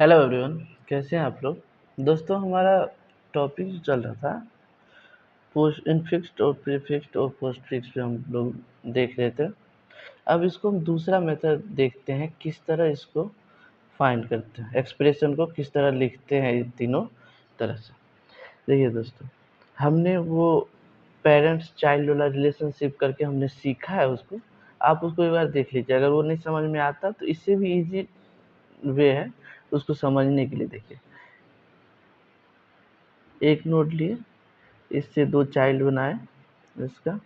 Hello everyone, कैसे हैं आप लोग। दोस्तों, हमारा टॉपिक जो चल रहा था पोस्ट इनफिक्स्ड और प्रीफिक्स्ड और पोस्टफिक्स्ड पे हम लोग देख रहे थे। अब इसको हम दूसरा मेथड देखते हैं, किस तरह इसको फाइंड करते हैं, एक्सप्रेशन को किस तरह लिखते हैं, ये तीनों तरह से। देखिए दोस्तों, हमने वो पेरेंट्स चाइल्ड वाला रिलेशनशिप करके हमने सीखा है उसको। आप उसको एक बार देख लीजिए, अगर वो नहीं समझ में आता तो इससे भी इजी वे है उसको समझने के लिए। देखिए, एक नोट लिए, इससे दो चाइल्ड बनाए इसका,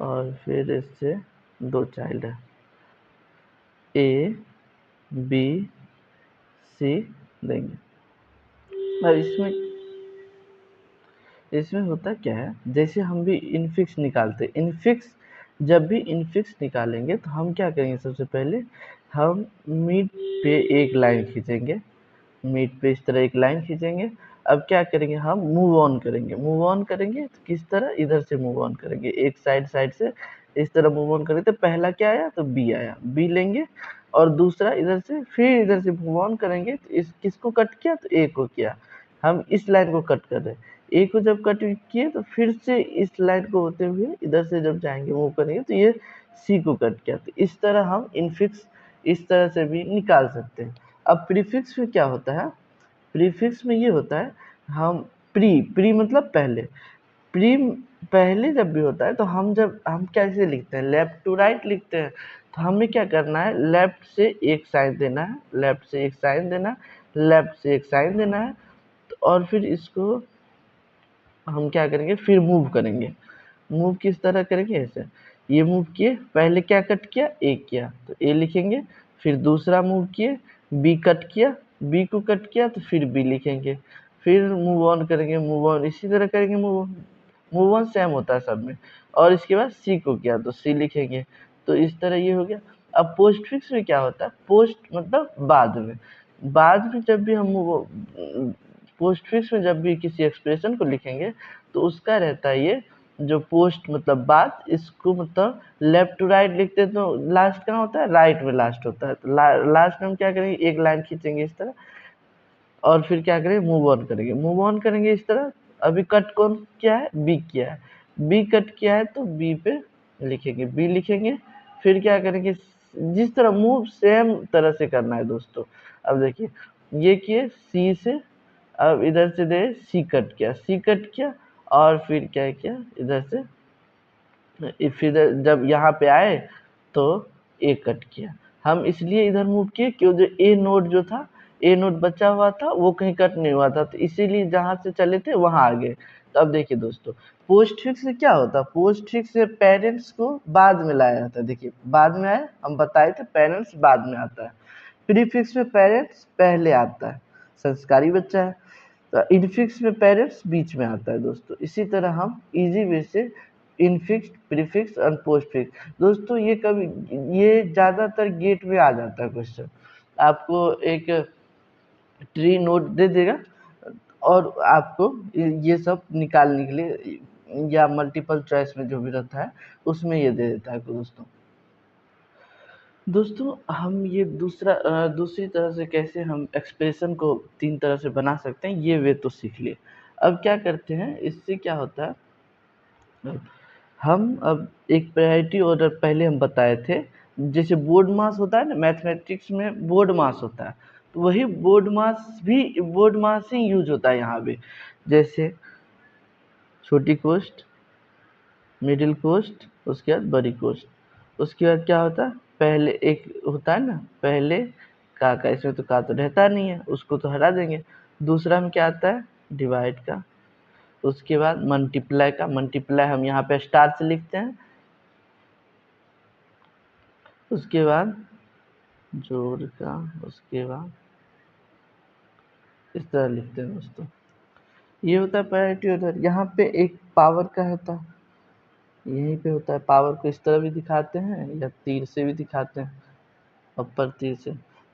और फिर इससे दो चाइल्ड है, ए बी सी देंगे। अब इसमें इसमें होता क्या है, जैसे हम भी इनफिक्स निकालते, इनफिक्स जब भी इनफिक्स निकालेंगे तो हम क्या करेंगे, सबसे पहले हम मिड पे एक लाइन खींचेंगे, मिड पे इस तरह एक लाइन खींचेंगे। अब क्या करेंगे, हम मूव ऑन करेंगे। मूव ऑन करेंगे तो किस तरह, इधर से मूव ऑन करेंगे, एक साइड साइड से इस तरह मूव ऑन करेंगे। तो पहला क्या आया, तो बी आया, बी लेंगे। और दूसरा इधर से, फिर इधर से मूव ऑन करेंगे तो इस किसको कट किया, तो ए को किया। हम इस लाइन को कट कर रहे हैं, ए को जब कट किए तो फिर से इस लाइन को होते हुए इधर से जब जाएंगे, मूव करेंगे, तो ये सी को कट किया। तो इस तरह हम इनफिक्स इस तरह से भी निकाल सकते हैं। अब प्रीफिक्स में क्या होता है, प्रीफिक्स में ये होता है, हम प्री प्री मतलब पहले, प्री पहले जब भी होता है तो हम कैसे लिखते हैं, लेफ्ट टू राइट लिखते हैं। तो हमें क्या करना है, लेफ्ट से एक साइन देना है, लेफ्ट से एक साइन देना है, लेफ्ट से एक साइन देना है। और फिर इसको हम क्या करेंगे, फिर मूव करेंगे। मूव किस तरह करेंगे, ऐसे ये मूव किए, पहले क्या कट किया, ए किया तो ए लिखेंगे। फिर दूसरा मूव किए, बी कट किया, बी को कट किया तो फिर बी लिखेंगे। फिर मूव ऑन करेंगे, मूव ऑन इसी तरह करेंगे, मूव ऑन सेम होता है सब में। और इसके बाद सी को किया तो सी लिखेंगे। तो इस तरह ये हो गया। अब पोस्ट फिक्स में क्या होता है, पोस्ट मतलब बाद में, बाद में जब भी हम पोस्ट फिक्स में जब भी किसी एक्सप्रेशन को लिखेंगे तो उसका रहता है ये, जो पोस्ट मतलब बाद, इसको मतलब लेफ्ट टू राइट लिखते हैं तो लास्ट कहाँ होता है, राइट में लास्ट होता है। तो लास्ट में हम क्या करेंगे, एक लाइन खींचेंगे इस तरह, और फिर क्या करेंगे, मूव ऑन करेंगे, मूव ऑन करेंगे इस तरह। अभी कट कौन किया है, बी किया है, बी कट किया है तो बी पे लिखेंगे, बी लिखेंगे। फिर क्या करेंगे, जिस तरह मूव सेम तरह से करना है दोस्तों। अब देखिए, ये किए सी से, अब इधर से दे सी कट किया, सी कट किया, और फिर क्या किया, इधर से फिर जब यहाँ पे आए तो ए कट किया। हम इसलिए इधर मूव किए क्यों, जो ए नोड जो था, ए नोड बचा हुआ था, वो कहीं कट नहीं हुआ था, तो इसीलिए जहाँ से चले थे वहां आ गए। तो अब देखिए दोस्तों, पोस्ट फिक्स से क्या होता है, पोस्ट फिक्स से पेरेंट्स को बाद में लाया जाता है। देखिए, बाद में आए, हम बताए थे पेरेंट्स बाद में आता है। प्रीफिक्स में पेरेंट्स पहले आता है, संस्कारी बच्चा है। तो इनफिक्स में पेरेंट्स बीच में आता है दोस्तों। इसी तरह हम इजी वे से इनफिक्स, प्रीफिक्स और पोस्टफिक्स, दोस्तों ये कभी, ये ज़्यादातर गेट में आ जाता है क्वेश्चन। आपको एक ट्री नोट दे देगा और आपको ये सब निकालने के लिए, या मल्टीपल चॉइस में जो भी रहता है उसमें ये दे देता है दोस्तों। दोस्तों, हम ये दूसरी तरह से कैसे हम एक्सप्रेशन को तीन तरह से बना सकते हैं, ये वे तो सीख लिए। अब क्या करते हैं, इससे क्या होता है, हम अब एक प्रायोरिटी ऑर्डर पहले हम बताए थे। जैसे बोर्ड मास होता है ना, मैथमेटिक्स में बोर्ड मास होता है, तो वही बोर्ड मास ही यूज होता है यहाँ पे। जैसे छोटी कोस्ट, मिडिल कोस्ट, उसके बाद बड़ी कोस्ट। उसके बाद क्या होता है, पहले एक होता है ना, पहले का इसमें तो का तो रहता नहीं है, उसको तो हटा देंगे। दूसरा में क्या आता है, डिवाइड का। उसके बाद मल्टीप्लाई का, मल्टीप्लाई हम यहाँ पे स्टार से लिखते हैं। उसके बाद जोड़ का, उसके बाद इस तरह लिखते हैं दोस्तों। ये होता है पैरिटी ऑर्डर। यहाँ पे एक पावर का होता है, यहीं पे होता है, पावर को इस तरह भी दिखाते हैं या तीर से भी दिखाते हैं, अपर तीर से।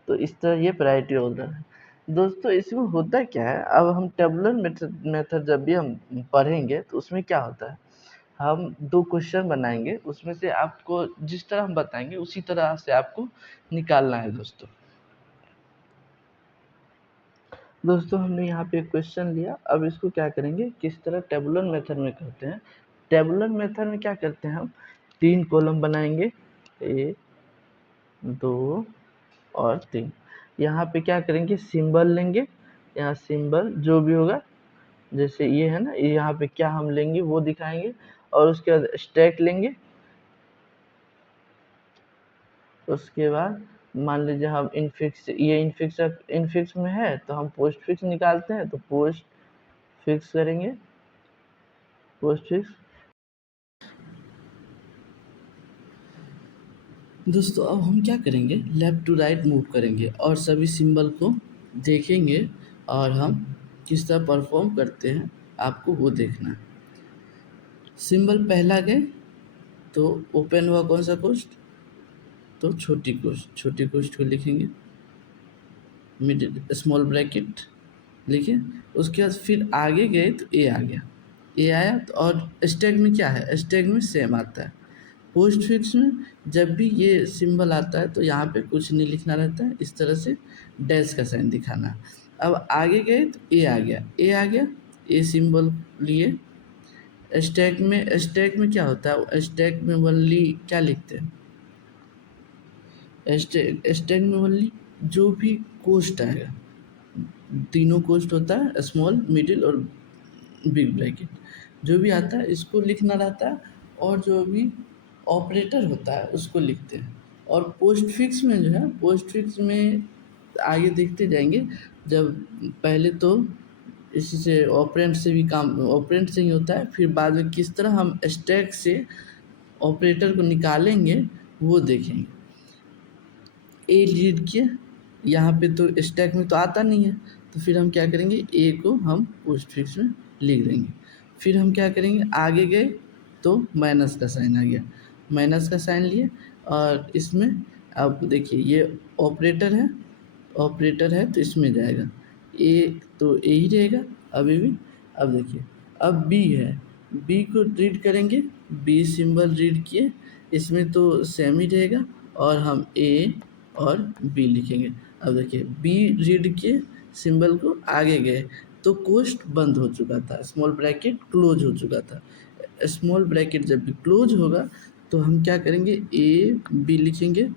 तो इस तरह ये प्रायोरिटी ऑर्डर है दोस्तों। इसमें होता क्या है, अब हम टेबुलर मेथड जब भी हम पढ़ेंगे तो उसमें क्या होता है, हम दो क्वेश्चन बनाएंगे, उसमें से आपको जिस तरह हम बताएंगे उसी तरह से आपको निकालना है दोस्तों। दोस्तों हमने यहाँ पे एक क्वेश्चन लिया, अब इसको क्या करेंगे, किस तरह टेबुलर मेथड में करते हैं। टेबुलर मेथड में क्या करते हैं, हम 3 कॉलम बनाएंगे, 1 2 और 3। यहाँ पे क्या करेंगे, सिंबल लेंगे, यहाँ सिंबल जो भी होगा, जैसे ये है ना, ये यहाँ पे क्या हम लेंगे वो दिखाएंगे, और उसके बाद स्टैक लेंगे। उसके बाद मान लीजिए हम इनफिक्स, ये इनफिक्स में है तो हम पोस्ट फिक्स निकालते हैं, तो पोस्ट फिक्स करेंगे, पोस्ट फिक्स। दोस्तों अब हम क्या करेंगे, लेफ़्ट टू राइट मूव करेंगे और सभी सिंबल को देखेंगे, और हम किस तरह परफॉर्म करते हैं आपको वो देखना है। सिंबल पहला गए तो ओपन हुआ कौन सा कोष्ठ, तो छोटी कोष्ठ को लिखेंगे, मिडिल स्मॉल ब्रैकेट लिखे। उसके बाद फिर आगे गए तो ए आ गया, ए आया तो, और स्टैक में क्या है, स्टैक में सेम आता है। पोस्ट फिक्स में जब भी ये सिंबल आता है तो यहाँ पे कुछ नहीं लिखना रहता है, इस तरह से डैश का साइन दिखाना है। अब आगे गए तो ए आ गया, ए आ गया, ए सिंबल लिए। स्टैक में क्या होता है, स्टैक में ओनली क्या लिखते हैं, स्टैक में ओनली जो भी कोष्ठ आएगा, तीनों कोष्ठ होता है, स्मॉल मिडिल और बिग ब्रैकेट, जो भी आता है इसको लिखना रहता है, और जो भी ऑपरेटर होता है उसको लिखते हैं। और पोस्ट फिक्स में जो है, पोस्ट फिक्स में आगे देखते जाएंगे, जब पहले तो इसी से ऑपरेंड से भी काम, ऑपरेंड से ही होता है, फिर बाद में किस तरह हम स्टैक से ऑपरेटर को निकालेंगे वो देखेंगे। ए रीड किए, यहाँ पे तो स्टैक में तो आता नहीं है, तो फिर हम क्या करेंगे, ए को हम पोस्ट फिक्स में लिख देंगे। फिर हम क्या करेंगे, आगे गए तो माइनस का साइन आ गया, माइनस का साइन लिए, और इसमें अब देखिए ये ऑपरेटर है, ऑपरेटर है तो इसमें जाएगा, ए तो ए ही रहेगा अभी भी। अब देखिए अब बी है, बी को रीड करेंगे, बी सिंबल रीड किए, इसमें तो सेम ही रहेगा, और हम ए और बी लिखेंगे। अब देखिए बी रीड किए, सिंबल को आगे गए तो कोष्ठ बंद हो चुका था, स्मॉल ब्रैकेट क्लोज हो चुका था। स्मॉल ब्रैकेट जब भी क्लोज होगा तो हम क्या करेंगे, ए बी लिखेंगे।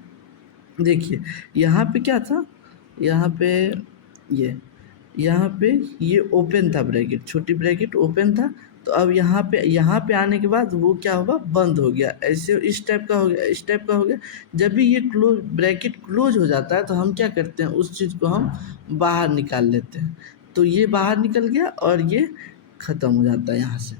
देखिए यहाँ पे क्या था, यहाँ पे ये यहाँ पे ये ओपन था ब्रैकेट, छोटी ब्रैकेट ओपन था, तो अब यहाँ पे आने के बाद वो क्या होगा, बंद हो गया, ऐसे इस टाइप का हो गया, इस टाइप का हो गया। जब भी ये क्लोज ब्रैकेट क्लोज हो जाता है तो हम क्या करते हैं, उस चीज़ को हम बाहर निकाल लेते हैं, तो ये बाहर निकल गया और ये ख़त्म हो जाता है यहाँ से।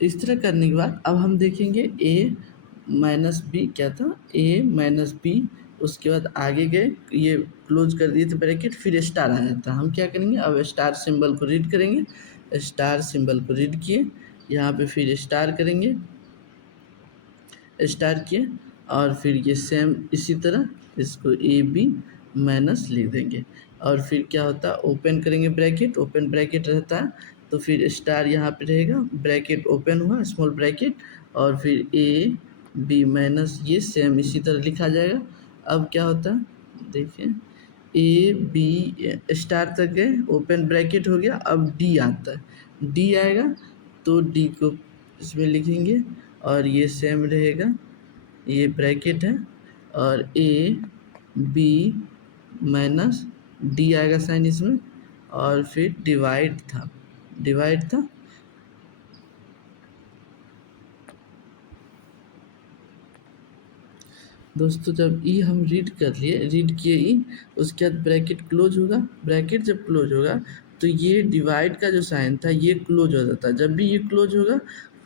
इस तरह करने के बाद अब हम देखेंगे ए माइनस बी क्या था, ए माइनस बी, उसके बाद आगे गए, ये क्लोज कर दिए थे ब्रैकेट, फिर स्टार आया था, हम क्या करेंगे, अब स्टार सिंबल को रीड करेंगे, स्टार सिंबल को रीड किए, यहाँ पे फिर स्टार करेंगे, स्टार किए, और फिर ये सेम इसी तरह इसको ए बी माइनस लिख देंगे, और फिर क्या होता है, ओपन करेंगे ब्रैकेट, ओपन ब्रैकेट रहता है, तो फिर स्टार यहाँ पे रहेगा, ब्रैकेट ओपन हुआ स्मॉल ब्रैकेट, और फिर ए बी माइनस ये सेम इसी तरह लिखा जाएगा। अब क्या होता है देखिए, ए बी स्टार तक गए, ओपन ब्रैकेट हो गया, अब डी आता है, डी आएगा तो डी को इसमें लिखेंगे, और ये सेम रहेगा, ये ब्रैकेट है, और ए बी माइनस डी आएगा साइन इसमें, और फिर डिवाइड था। दोस्तों जब ई हम रीड कर लिए, रीड किए ई, उसके बाद ब्रैकेट क्लोज होगा, ब्रैकेट जब क्लोज होगा तो ये डिवाइड का जो साइन था ये क्लोज हो जाता है, जब भी ये क्लोज होगा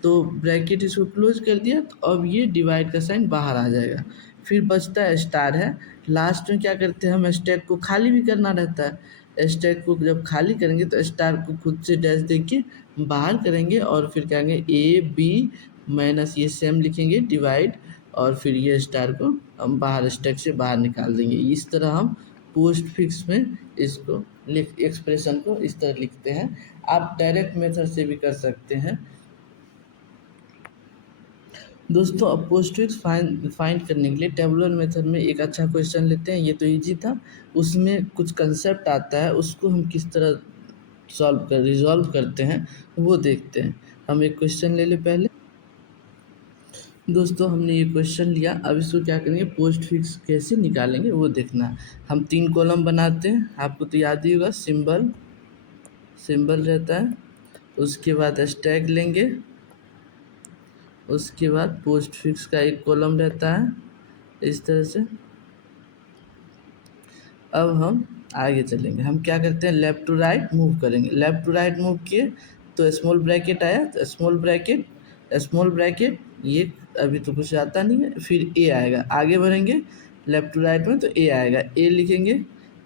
तो ब्रैकेट इसको क्लोज कर दिया, तो अब ये डिवाइड का साइन बाहर आ जाएगा। फिर बचता है स्टार है, लास्ट में क्या करते हैं, हम स्टैक को खाली भी करना रहता है, स्टैक को जब खाली करेंगे तो स्टार को खुद से डैश दे के बाहर करेंगे, और फिर कहेंगे ए बी माइनस ये सेम लिखेंगे डिवाइड, और फिर ये स्टार को हम बाहर स्टैक से बाहर निकाल देंगे। इस तरह हम पोस्ट फिक्स में इसको एक्सप्रेशन को इस तरह लिखते हैं। आप डायरेक्ट मेथड से भी कर सकते हैं। दोस्तों अब पोस्टफिक्स फाइंड करने के लिए टेबुलर मेथड में एक अच्छा क्वेश्चन लेते हैं। ये तो इजी था, उसमें कुछ कंसेप्ट आता है, उसको हम किस तरह रिजॉल्व करते हैं वो देखते हैं। हम एक क्वेश्चन ले पहले। दोस्तों हमने ये क्वेश्चन लिया, अब इसको क्या करेंगे, पोस्ट फिक्स कैसे निकालेंगे वो देखना है। हम 3 कॉलम बनाते हैं, आपको तो याद ही होगा, सिंबल सिंबल रहता है, उसके बाद स्टैक लेंगे, उसके बाद पोस्ट फिक्स का एक कॉलम रहता है इस तरह से। अब हम आगे चलेंगे, हम क्या करते हैं, लेफ़्ट टू राइट मूव करेंगे। लेफ़्ट टू राइट मूव किए तो स्मॉल ब्रैकेट आया, तो स्मॉल ब्रैकेट ये अभी तो कुछ आता नहीं है, फिर ए आएगा। आगे बढ़ेंगे लेफ़्ट टू राइट में तो ए आएगा, ए लिखेंगे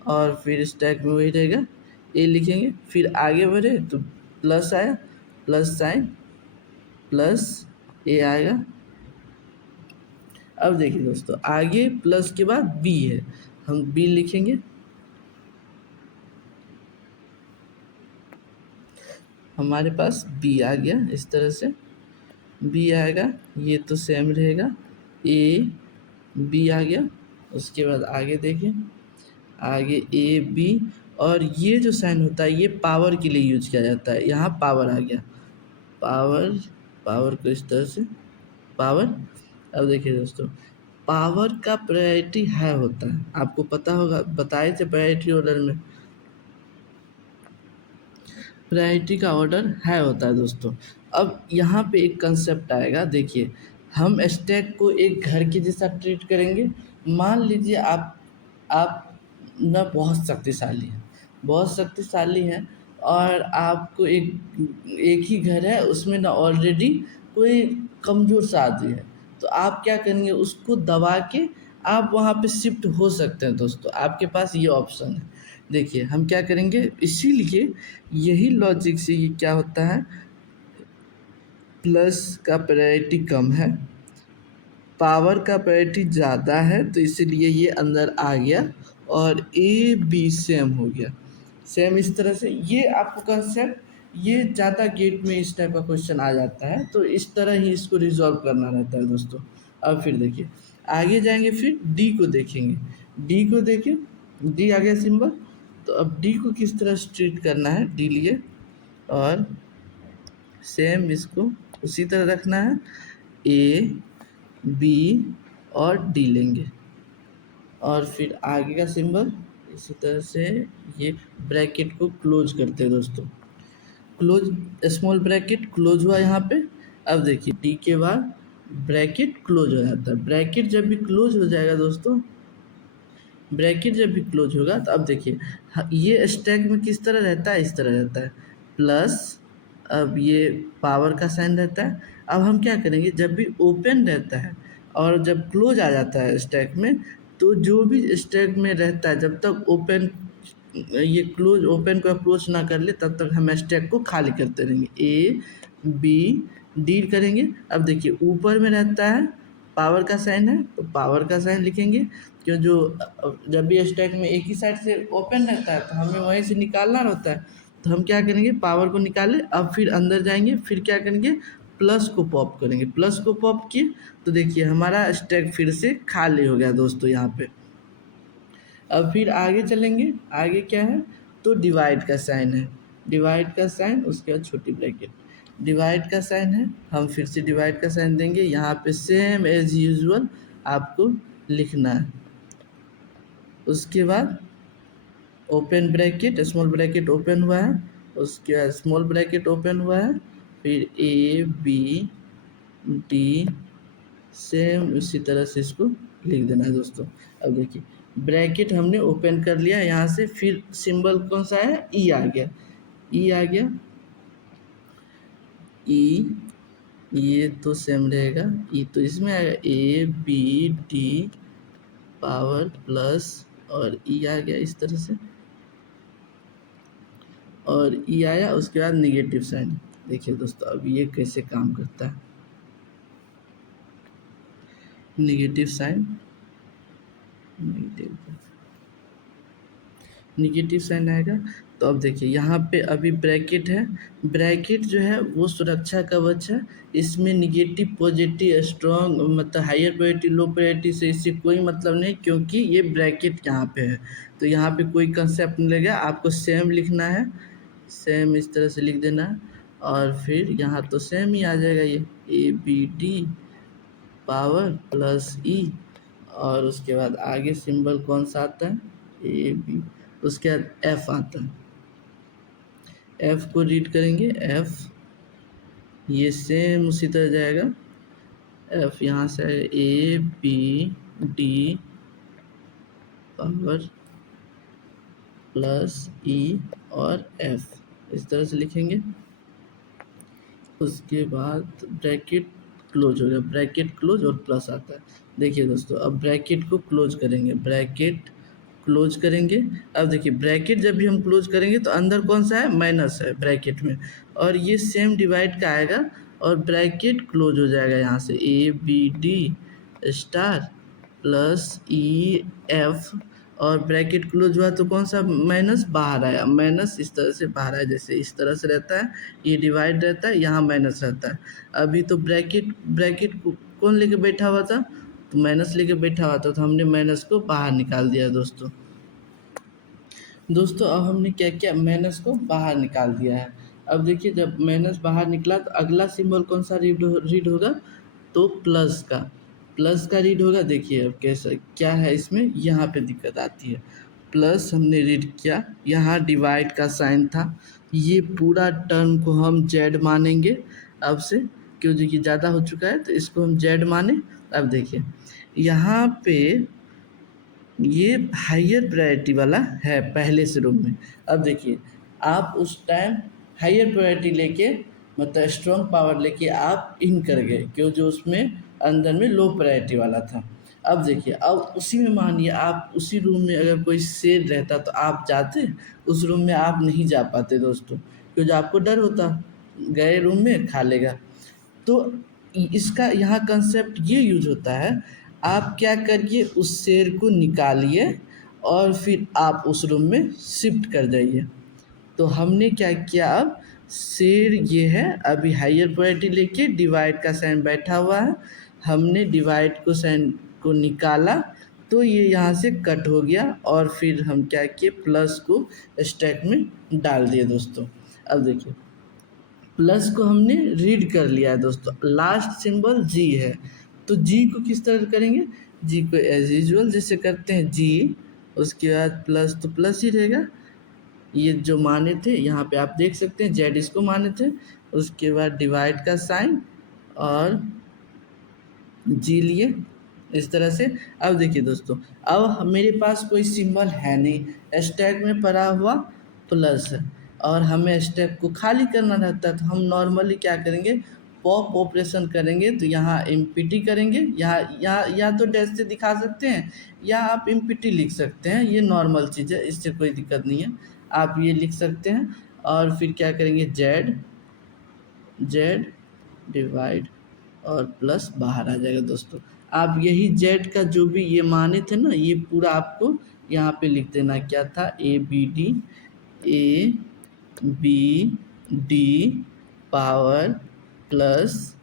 और फिर स्टैक में वही रहेगा, ए लिखेंगे। फिर आगे बढ़े तो प्लस आया, प्लस साइन, प्लस ए आएगा। अब देखिए दोस्तों, आगे प्लस के बाद बी है, हम बी लिखेंगे, हमारे पास बी आ गया इस तरह से, बी आएगा, ये तो सेम रहेगा, ए बी आ गया। उसके बाद आगे देखें, आगे ए बी, और ये जो साइन होता है ये पावर के लिए यूज किया जाता है, यहाँ पावर आ गया, पावर, पावर को इस तरह से पावर। अब देखिए दोस्तों, पावर का प्रायोरिटी है होता है, आपको पता होगा, बताए थे प्रायोरिटी ऑर्डर में, प्रायोरिटी का ऑर्डर है होता है दोस्तों। अब यहाँ पे एक कंसेप्ट आएगा, देखिए हम स्टैक को एक घर के जैसा ट्रीट करेंगे। मान लीजिए आप ना बहुत शक्तिशाली हैं, बहुत शक्तिशाली हैं, और आपको एक ही घर है, उसमें ना ऑलरेडी कोई कमज़ोर सा आदमी है, तो आप क्या करेंगे, उसको दबा के आप वहाँ पे शिफ्ट हो सकते हैं दोस्तों, आपके पास ये ऑप्शन है। देखिए हम क्या करेंगे, इसीलिए यही लॉजिक से ये क्या होता है, प्लस का प्रायोरिटी कम है, पावर का प्रायोरिटी ज़्यादा है, तो इसीलिए ये अंदर आ गया, और ए बी सेम हो गया, सेम इस तरह से। ये आपको कंसेप्ट, ये ज़्यादा गेट में इस टाइप का क्वेश्चन आ जाता है, तो इस तरह ही इसको रिजॉल्व करना रहता है दोस्तों। अब फिर देखिए आगे जाएंगे, फिर डी को देखेंगे, डी को देखें, डी आ गया सिंबल, तो अब डी को किस तरह ट्रीट करना है, डी लिए और सेम इसको उसी तरह रखना है, ए बी और डी लेंगे, और फिर आगे का सिंबल इसी तरह से, ये ब्रैकेट को क्लोज करते हैं दोस्तों, क्लोज, स्मॉल ब्रैकेट क्लोज हुआ यहाँ पे। अब देखिए डी के बाद ब्रैकेट क्लोज हो जाता है, ब्रैकेट जब भी क्लोज हो जाएगा दोस्तों, ब्रैकेट जब भी क्लोज होगा तो अब देखिए, ये स्टैक में किस तरह रहता है, इस तरह रहता है, प्लस, अब ये पावर का साइन रहता है। अब हम क्या करेंगे, जब भी ओपन रहता है और जब क्लोज आ जाता है स्टैक में, तो जो भी स्टैक में रहता है, जब तक ओपन, ये क्लोज ओपन को अप्रोच ना कर ले तब तक हम स्टैक को खाली करते रहेंगे, ए बी डी करेंगे। अब देखिए ऊपर में रहता है, पावर का साइन है तो पावर का साइन लिखेंगे, क्यों जो जब भी स्टैक में एक ही साइड से ओपन रहता है तो हमें वहीं से निकालना रहता है, तो हम क्या करेंगे, पावर को निकाले, अब फिर अंदर जाएंगे, फिर क्या करेंगे, प्लस को पॉप करेंगे, प्लस को पॉप किए तो देखिए हमारा स्टैक फिर से खाली हो गया दोस्तों यहाँ पे। अब फिर आगे चलेंगे, आगे क्या है, तो डिवाइड का साइन है, डिवाइड का साइन, उसके बाद छोटी ब्रैकेट, डिवाइड का साइन है, हम फिर से डिवाइड का साइन देंगे, यहाँ पे सेम एज यूजुअल आपको लिखना है। उसके बाद open bracket, small bracket open हुआ है, उसके बाद स्मॉल ब्रैकेट ओपन हुआ है, फिर ए बी डी, सेम इसी तरह से इसको लिख देना है दोस्तों। अब देखिए ब्रैकेट हमने ओपन कर लिया यहाँ से, फिर सिंबल कौन सा है, ई आ गया, ई आ गया, ई, ये तो सेम रहेगा, ई तो इसमें आएगा, A B D power plus, और ई आ गया इस तरह से, और ई आया, उसके बाद निगेटिव साइन। देखिए दोस्तों अब ये कैसे काम करता है, negative sign, negative, negative sign आएगा। तो अब देखिए यहाँ पे अभी ब्रैकेट है, ब्रैकेट जो है वो सुरक्षा कवच है, इसमें निगेटिव पॉजिटिव स्ट्रॉन्ग मतलब हायर प्रायोरिटी लो प्रायोरिटी से इससे कोई मतलब नहीं, क्योंकि ये ब्रैकेट यहाँ पे है। तो यहाँ पे कोई कंसेप्ट नहीं लगेगा, आपको सेम लिखना है, सेम इस तरह से लिख देना है, और फिर यहाँ तो सेम ही आ जाएगा ये A B D power plus E, और उसके बाद आगे सिंबल कौन सा आता है, ए बी, उसके बाद एफ आता है, एफ को रीड करेंगे, एफ ये सेम उसी तरह जाएगा, एफ यहाँ से A B D power plus E और एफ इस तरह से लिखेंगे। उसके बाद ब्रैकेट क्लोज हो गया, ब्रैकेट क्लोज और प्लस आता है। देखिए दोस्तों अब ब्रैकेट को क्लोज करेंगे, ब्रैकेट क्लोज करेंगे। अब देखिए ब्रैकेट जब भी हम क्लोज करेंगे तो अंदर कौन सा है, माइनस है ब्रैकेट में, और ये सेम डिवाइड का आएगा और ब्रैकेट क्लोज हो जाएगा यहाँ से A B D star plus E F, और ब्रैकेट क्लोज हुआ तो कौन सा माइनस बाहर आया, माइनस इस तरह से बाहर आया, जैसे इस तरह से रहता है, ये डिवाइड रहता है, यहाँ माइनस रहता है। अभी तो ब्रैकेट ब्रैकेट कौन लेके बैठा हुआ था, तो माइनस लेके बैठा हुआ था, तो हमने माइनस को बाहर निकाल दिया दोस्तों। दोस्तों अब हमने क्या किया, माइनस को बाहर निकाल दिया है। अब देखिए जब माइनस बाहर निकला तो अगला सिंबल कौन सा रीड होगा, तो प्लस का, प्लस का रीड होगा। देखिए अब कैसा क्या है इसमें, यहाँ पे दिक्कत आती है, प्लस हमने रीड किया, यहाँ डिवाइड का साइन था, ये पूरा टर्म को हम जेड मानेंगे अब से, क्यों, देखिए ज़्यादा हो चुका है तो इसको हम जेड माने। अब देखिए यहाँ पे ये हायर प्रायोरिटी वाला है पहले से रूम में। अब देखिए आप उस टाइम हायर प्रायोरिटी लेके मतलब स्ट्रॉन्ग पावर लेके आप इन कर गए, क्यों, जो उसमें अंदर में लो प्रायोरिटी वाला था। अब देखिए अब उसी में मानिए आप उसी रूम में अगर कोई शेर रहता तो आप जाते, उस रूम में आप नहीं जा पाते दोस्तों, क्योंकि आपको डर होता गए रूम में खा लेगा। तो इसका यहाँ कंसेप्ट ये यूज होता है, आप क्या करिए उस शेर को निकालिए और फिर आप उस रूम में शिफ्ट कर जाइए। तो हमने क्या किया, अब शेर ये है अभी हायर प्रायोरिटी लेके डिवाइड का साइन बैठा हुआ है, हमने डिवाइड को साइन को निकाला तो ये यहाँ से कट हो गया, और फिर हम क्या किए प्लस को स्टैक में डाल दिए दोस्तों। अब देखिए प्लस को हमने रीड कर लिया है दोस्तों, लास्ट सिंबल जी है, तो जी को किस तरह करेंगे, जी को एज यूजुअल जैसे करते हैं जी, उसके बाद प्लस तो प्लस ही रहेगा, ये जो माने थे यहाँ पे आप देख सकते हैं जेड इसको माने थे, उसके बाद डिवाइड का साइन और जी लिए इस तरह से। अब देखिए दोस्तों अब मेरे पास कोई सिंबल है नहीं, स्टैक में पड़ा हुआ प्लस है और हमें स्टैक को खाली करना रहता है, तो हम नॉर्मली क्या करेंगे, पॉप ऑपरेशन करेंगे। तो यहाँ एम्प्टी करेंगे, यहाँ यहाँ या तो डैश से दिखा सकते हैं या आप एम्प्टी लिख सकते हैं, ये नॉर्मल चीज़ है, इससे कोई दिक्कत नहीं है, आप ये लिख सकते हैं। और फिर क्या करेंगे, जेड जेड डिवाइड और प्लस बाहर आ जाएगा दोस्तों। आप यही जेड का जो भी ये माने थे ना, ये पूरा आपको यहाँ पे लिख देना, क्या था, A B D power plus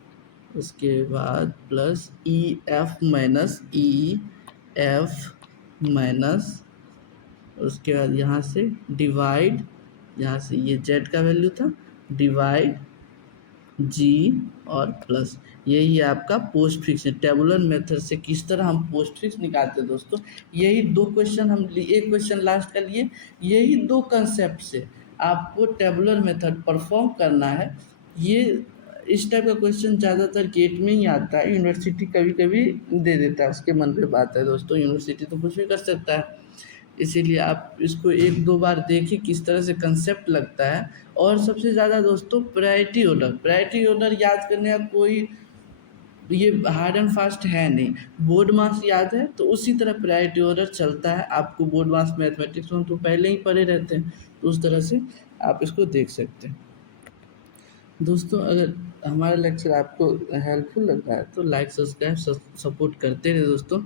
उसके बाद प्लस ई एफ माइनस उसके बाद यहाँ से डिवाइड, यहाँ से ये जेड का वैल्यू था, डिवाइड जी और प्लस, यही आपका पोस्ट फिक्स है। टेबुलर मेथड से किस तरह हम पोस्ट फिक्स निकालते हैं दोस्तों, यही दो क्वेश्चन हम एक क्वेश्चन लास्ट का लिए, यही दो कंसेप्ट से आपको टेबुलर मेथड परफॉर्म करना है। ये इस टाइप का क्वेश्चन ज़्यादातर गेट में ही आता है, यूनिवर्सिटी कभी कभी दे देता है, उसके मन पे बात है दोस्तों, यूनिवर्सिटी तो कुछ भी कर सकता है, इसीलिए आप इसको एक दो बार देखिए किस तरह से कंसेप्ट लगता है। और सबसे ज़्यादा दोस्तों प्रायोरिटी ऑर्डर याद करने का कोई ये हार्ड एंड फास्ट है नहीं, बोर्ड मार्क्स याद है तो उसी तरह प्रायोरिटी ऑर्डर चलता है, आपको बोर्ड मार्क्स मैथमेटिक्स में तो पहले ही पढ़े रहते हैं, तो उस तरह से आप इसको देख सकते हैं। दोस्तों अगर हमारा लेक्चर आपको हेल्पफुल लग रहा है तो लाइक सब्सक्राइब सपोर्ट करते रहे दोस्तों।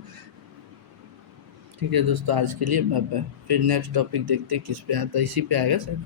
ठीक है दोस्तों, आज के लिए बाय बाय। फिर नेक्स्ट टॉपिक देखते हैं किस पे आता है, इसी पे आएगा सर।